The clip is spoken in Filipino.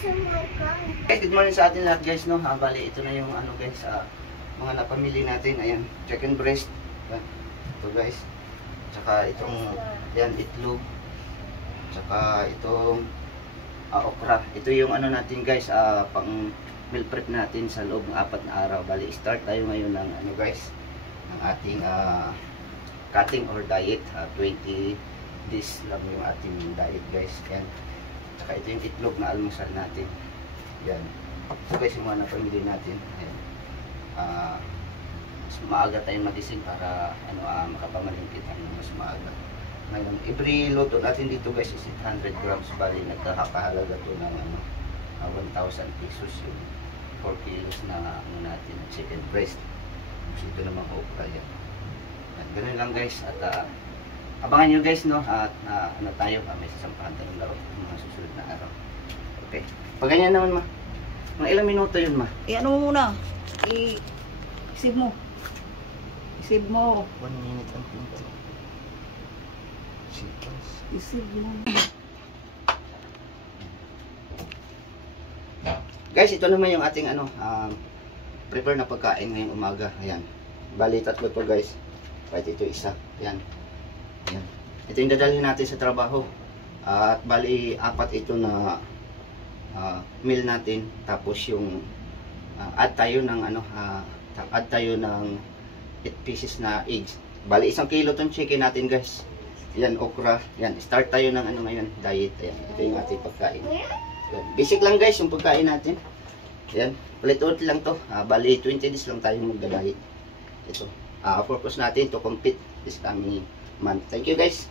Guys, good morning sa atin lahat guys, no? Bali, ito na yung ano guys, mga napamili natin. Ayan, chicken breast. Ayan. Ito guys. Tsaka itong, ayan, itlog. Tsaka itong okra. Ito yung ano natin guys, pang meal prep natin sa loob ng 4 na araw. Bali, start tayo ngayon ng ano guys, ng ating cutting or diet. 20 days lang yung ating diet guys. Ayan. Tsaka ito yung itlog na almusal natin. Yan. So guys, yung mga napamili natin. Ayan. Mas maaga tayong magising para makapamalingkit tayo mas maaga. Ngayon, every luto natin dito guys is 800 grams. Bali, nagkakahalaga to ng 1,000 pesos yung 4 kilos na natin chicken breast. So ito naman okra yan. Ganun lang guys. At abangan nyo guys, no? At ano tayo, may sasampahan tayong laro ng mga susunod na araw. Okay. Pag ganyan naman ma. Mga ilang minuto yun ma? Ano mo muna? I-save mo. I-save mo. 1 minute and 20 seconds. I-save mo. Guys, ito naman yung ating prepare na pagkain ngayong umaga. Ayan. Bali, 3 to guys. Right, ito isa. Ayan. Ayan. Ito yung dadalhin natin sa trabaho. At bali, 4 ito na meal natin. Tapos yung add tayo ng add tayo ng 8 pieces na eggs. Bali, 1 kilo tong chicken natin guys. Yan, okra. Yan, start tayo ng ngayon, diet. Ayan, ito yung ating pagkain. Yan. Basic lang guys yung pagkain natin. Yan, ulit-ulit lang to. Bali, 20 days lang tayo magda-diet. Ito. Purpose natin to compete this coming month. Thank you guys.